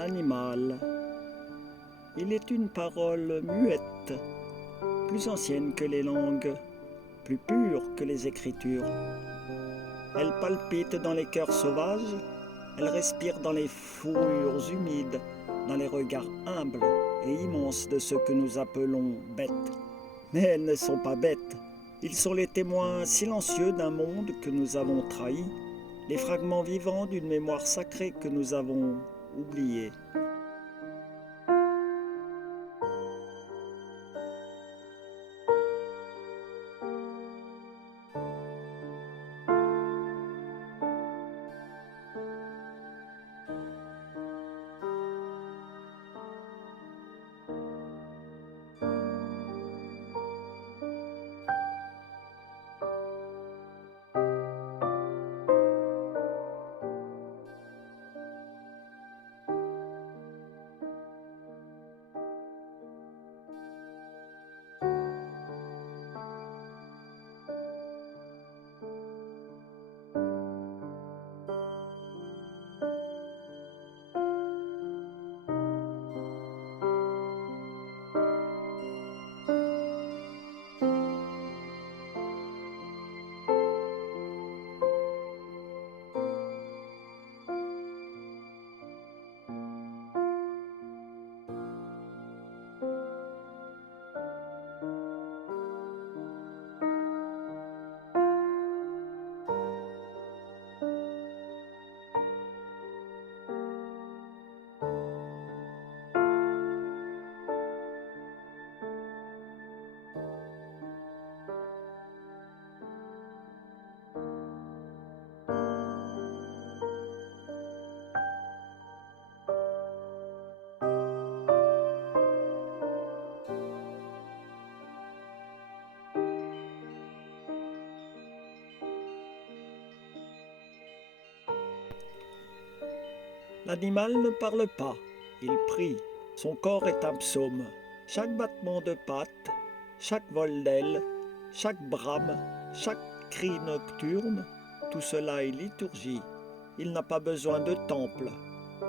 L'animal. Il est une parole muette, plus ancienne que les langues, plus pure que les écritures. Elle palpite dans les cœurs sauvages, elle respire dans les fourrures humides, dans les regards humbles et immenses de ceux que nous appelons bêtes. Mais elles ne sont pas bêtes. Ils sont les témoins silencieux d'un monde que nous avons trahi, les fragments vivants d'une mémoire sacrée que nous avons oubliée. L'animal ne parle pas, il prie. Son corps est un psaume. Chaque battement de pattes, chaque vol d'aile, chaque brame, chaque cri nocturne, tout cela est liturgie. Il n'a pas besoin de temple.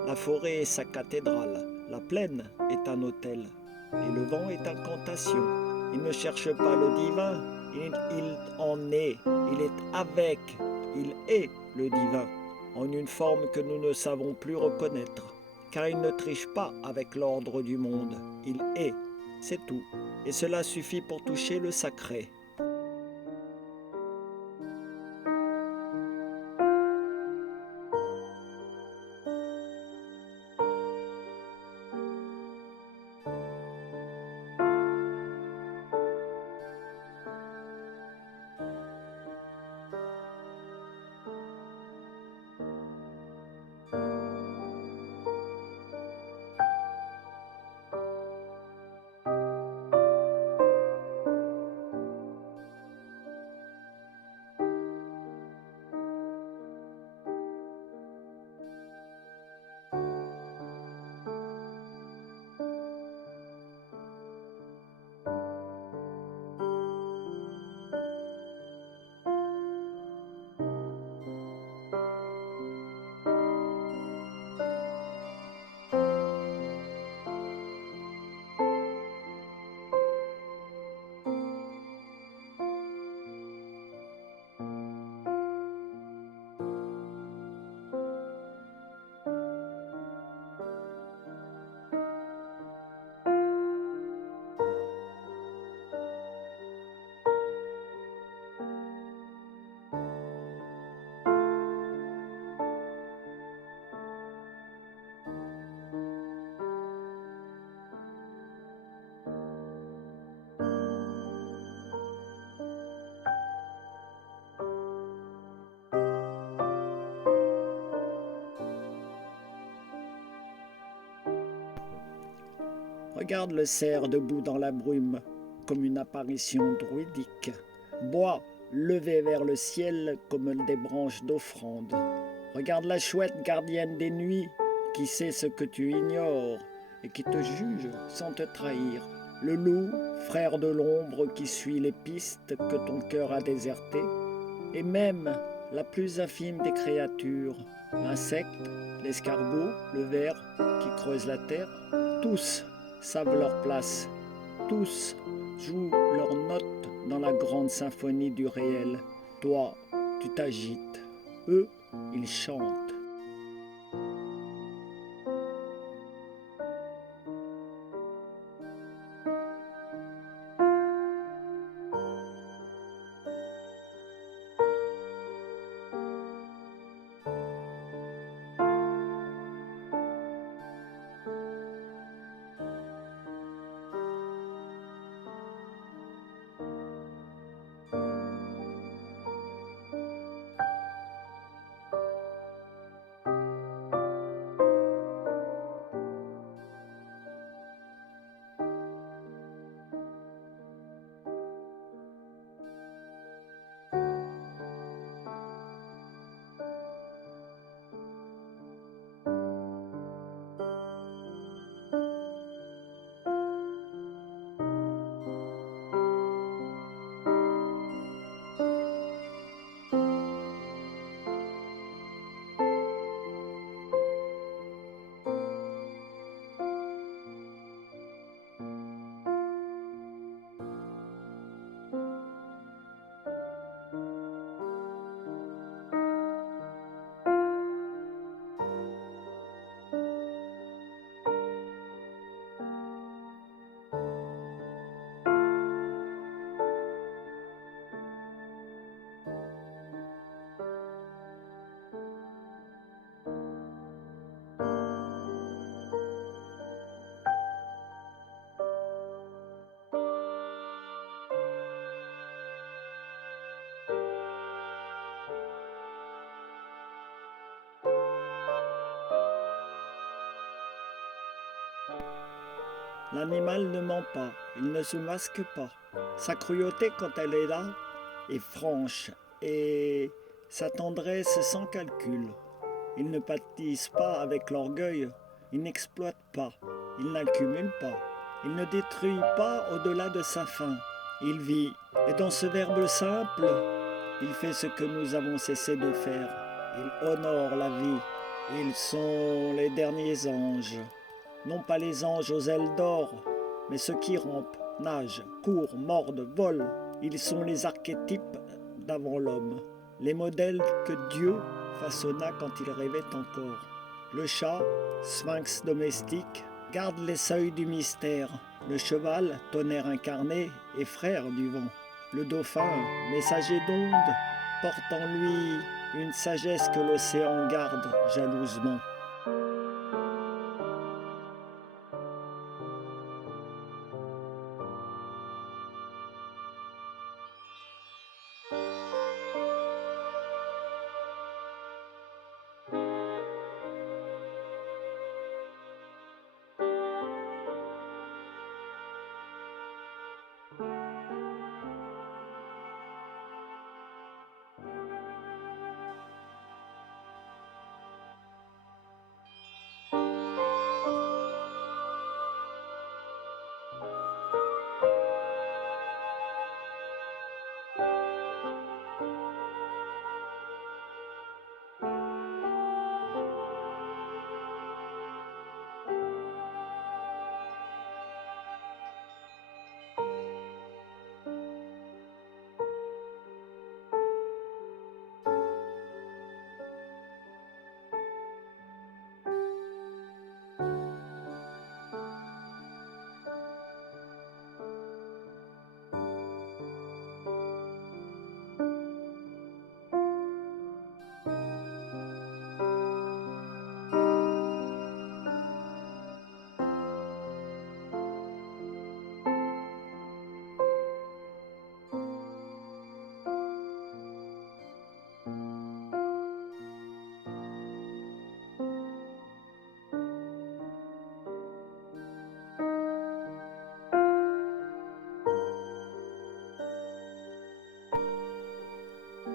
La forêt est sa cathédrale, la plaine est un autel, et le vent est incantation. Il ne cherche pas le divin, il en est, il est avec, il est le divin, en une forme que nous ne savons plus reconnaître, car il ne triche pas avec l'ordre du monde, il est, c'est tout, et cela suffit pour toucher le sacré. Regarde le cerf debout dans la brume, comme une apparition druidique. Bois levé vers le ciel comme des branches d'offrande. Regarde la chouette gardienne des nuits, qui sait ce que tu ignores et qui te juge sans te trahir. Le loup, frère de l'ombre qui suit les pistes que ton cœur a désertées. Et même la plus infime des créatures, L'insecte, l'escargot, le ver qui creuse la terre, tous savent leur place, tous jouent leurs notes dans la grande symphonie du réel. Toi, tu t'agites, eux, ils chantent. L'animal ne ment pas, il ne se masque pas. Sa cruauté, quand elle est là, est franche et sa tendresse sans calcul. Il ne pâtisse pas avec l'orgueil, il n'exploite pas, il n'accumule pas, il ne détruit pas au-delà de sa faim. Il vit, et dans ce verbe simple, il fait ce que nous avons cessé de faire. Il honore la vie. Ils sont les derniers anges. Non pas les anges aux ailes d'or, mais ceux qui rampent, nagent, courent, mordent, volent. Ils sont les archétypes d'avant l'homme, les modèles que Dieu façonna quand il rêvait encore. Le chat, sphinx domestique, garde les seuils du mystère. Le cheval, tonnerre incarné, est frère du vent. Le dauphin, messager d'ondes, porte en lui une sagesse que l'océan garde jalousement.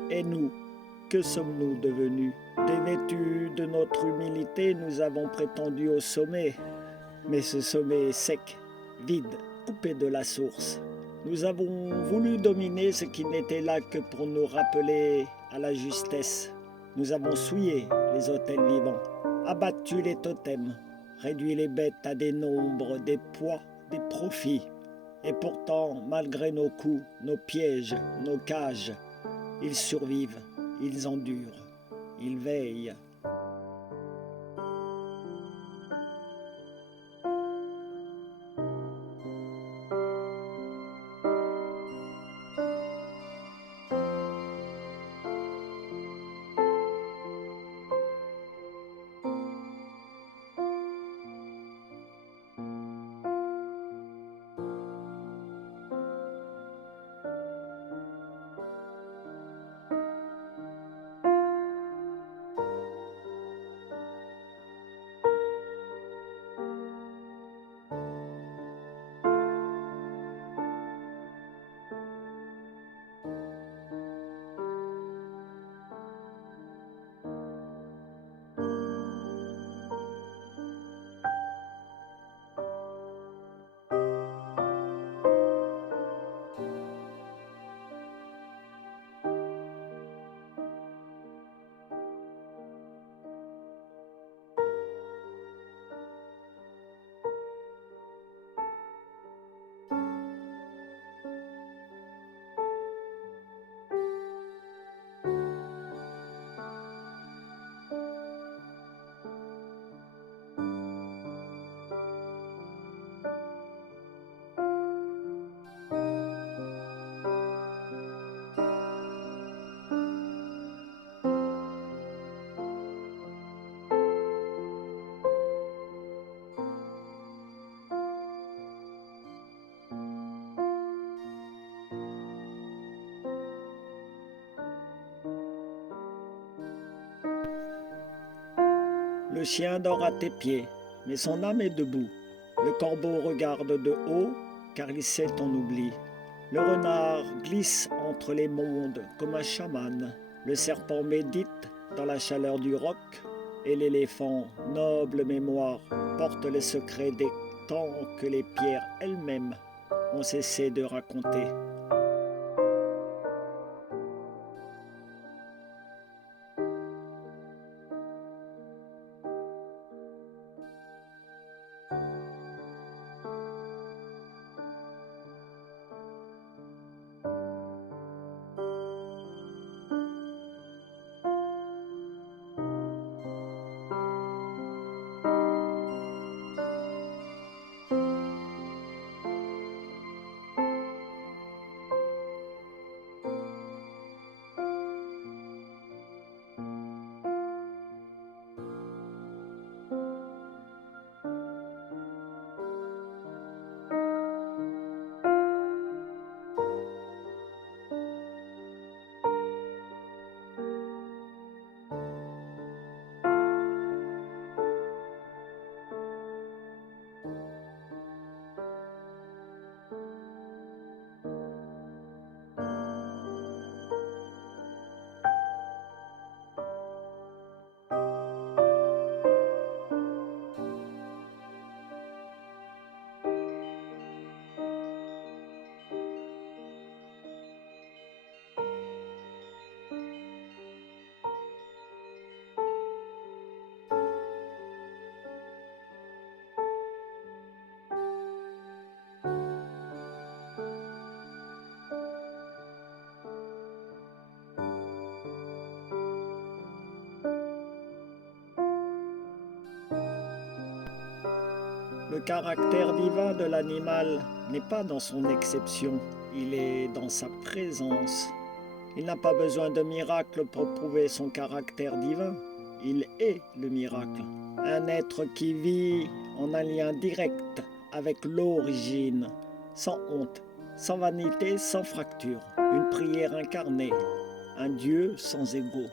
Et nous, que sommes-nous devenus? Dévêtus de notre humilité, nous avons prétendu au sommet, mais ce sommet est sec, vide, coupé de la source. Nous avons voulu dominer ce qui n'était là que pour nous rappeler à la justesse. Nous avons souillé les autels vivants, abattu les totems, réduit les bêtes à des nombres, des poids, des profits. Et pourtant, malgré nos coups, nos pièges, nos cages, ils survivent, ils endurent, ils veillent. Le chien dort à tes pieds, mais son âme est debout. Le corbeau regarde de haut, car il sait ton oubli. Le renard glisse entre les mondes comme un chaman. Le serpent médite dans la chaleur du roc. Et l'éléphant, noble mémoire, porte les secrets des temps que les pierres elles-mêmes ont cessé de raconter. Le caractère divin de l'animal n'est pas dans son exception, il est dans sa présence. Il n'a pas besoin de miracle pour prouver son caractère divin. Il est le miracle. Un être qui vit en un lien direct avec l'origine, sans honte, sans vanité, sans fracture. Une prière incarnée, un Dieu sans ego.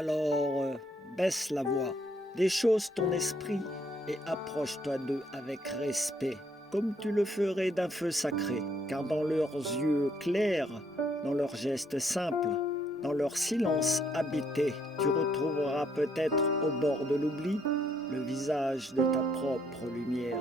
Alors, baisse la voix, déchausse ton esprit et approche-toi d'eux avec respect, comme tu le ferais d'un feu sacré, car dans leurs yeux clairs, dans leurs gestes simples, dans leur silence habité, tu retrouveras peut-être au bord de l'oubli le visage de ta propre lumière.